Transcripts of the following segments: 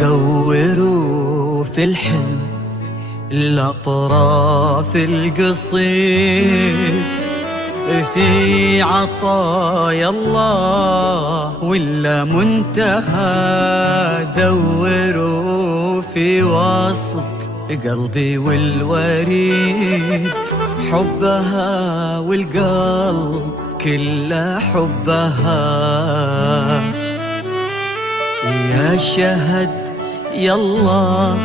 دوروا في الحلم الأطراف القصيد، في عطايا الله ولا منتهى. دوروا في وسط قلبي والوريد، حبها والقلب كله حبها. يا شهد يالله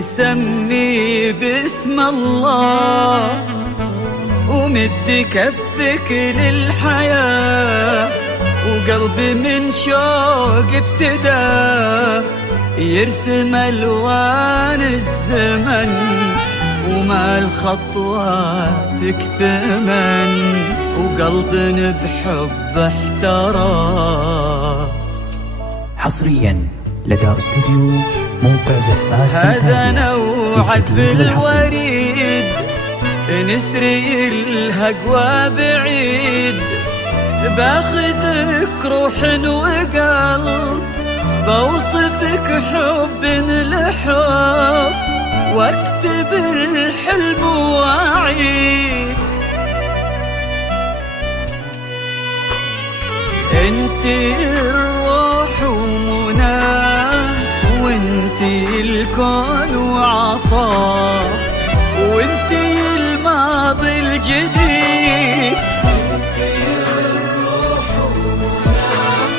سمي باسم الله، ومد كفك للحياة، وقلبي من شوق ابتدى يرسم ألوان الزمن، وما الخطواتك ثمن، وقلبنا بحب احترى. حصريا لدى استوديو موقع زفات هذا نوعد بالوريد، نسري الهقوى بعيد، باخذك روح وقلب، بوصفك حب لحب، واكتب الحلم واعيد. انتي الروح ومناه، وانتي الكون وعطاه، وانتي الماضي الجديد. انتي الروح ومناه،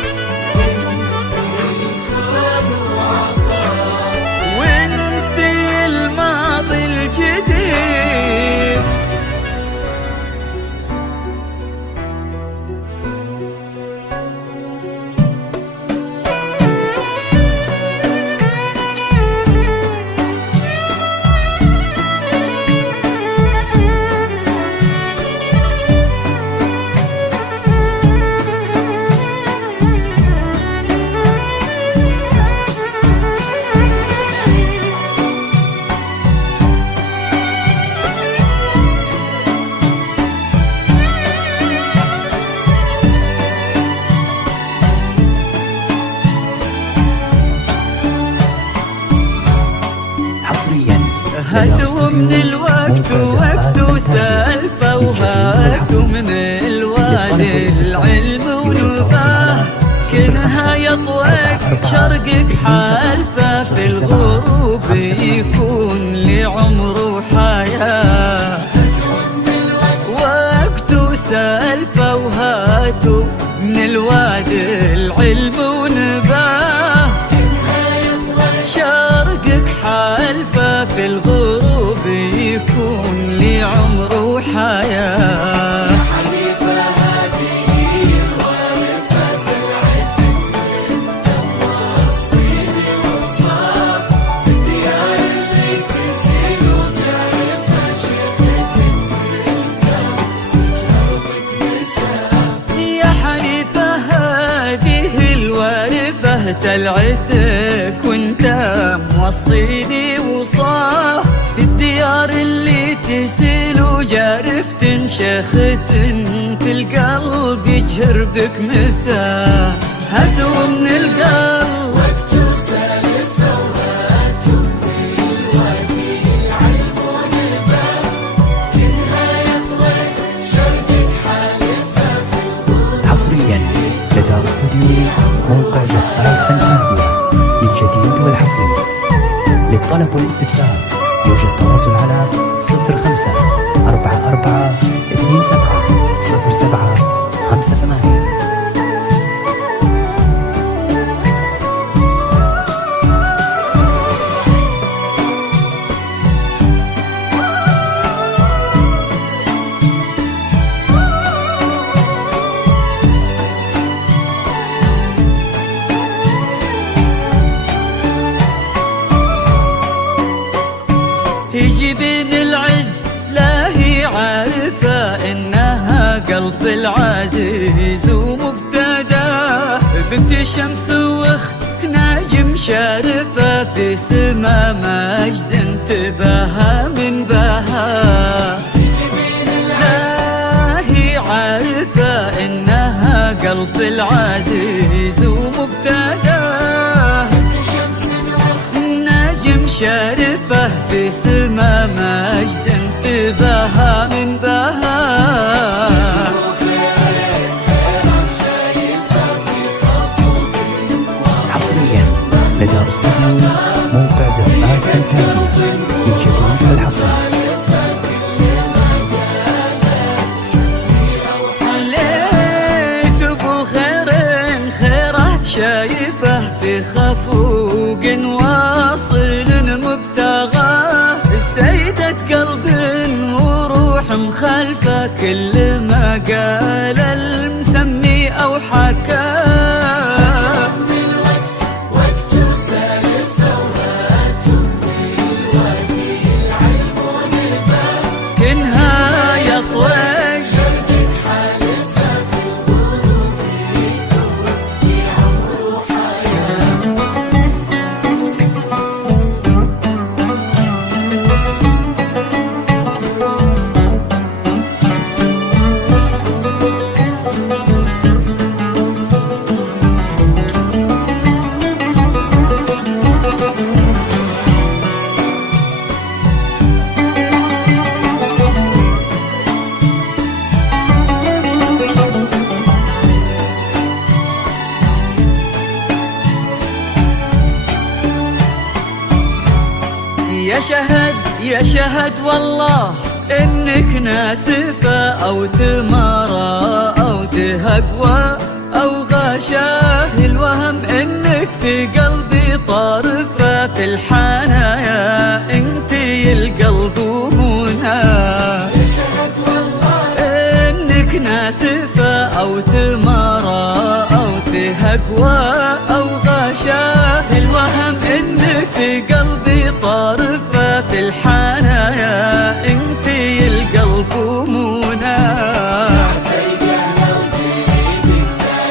وانتي الكون وعطاه، وانتي الماضي الجديد. هاتوا من الوقت وقت سالفة، وهاتوا من الوادي العلم ونباه، كنها يطوق شرقك حالفة، في الغروب يكون لعمر وحياة. وقت سالفة وهاتوا من الوادي العلم ونباه، شرقك حالفة، في الغروب يكون لي عمر وحياة. يا حليفة هذه الوارفة العتق، انت موصيني وصار في الديار اللي تسيل وتعرفها، شفتك في القلب دربك مساء. يا حليفة هذه الوارفة تلعتك، وانت موصيني وصاه، في الديار اللي تسيل وجارف تنشخت، في القلب يجربك مساه. هاتوا من القلب وقت وسالفة، وهاتوا من الوادي العلم ونباه، كنها يطلق شرقك حالفة، في الغروب. حصريا لدى استوديو موقع زفات فانتازيا للجديد والحصري. للطلب والاستفسار يوجد تواصل على 05 44 27 07 58. يجيبين العز لا هي عارفة، إنها قلب العزيز ومبتداه، بنت شمس واخت ناجم شارفة، في سما مجد انتباها من بها. لا هي عارفة إنها قلب العزيز ومبتداه، شمس الشارفة في سما مجد انتباها من بها. حصريا لدى استوديو موقع زفات فانتازيا للجديد والحصري. ليت ابو خير خيره شايفه في خفوق واصل مبتغاه. سيدة قلب وروح مخالفة كل ما قال المسمي أو حكاه. وقت وسالف ثورات بالوادي العلم ونباه. كنها يطوي شربك حالفة في الغروب توفي عمر وحياة. يا شهد والله إنك ناسفة أو تمارى أو تهقوى أو غشاه الوهم. إنك في قلبي طارفة في الحنايا انتي القلب ومناه. يشهد والله إنك ناسفة أو تمارى أو تهقوى أو غشاه الوهم. إنك في قلبي طارفة في الحنايا انتي القلب ومناه.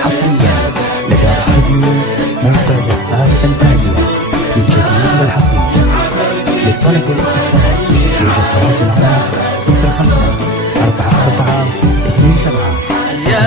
حصريا لدى استوديو موقع زفات فانتازيا للجديد والحصري. للطلب والاستفسار يرجى التواصل على 05 44 27 يا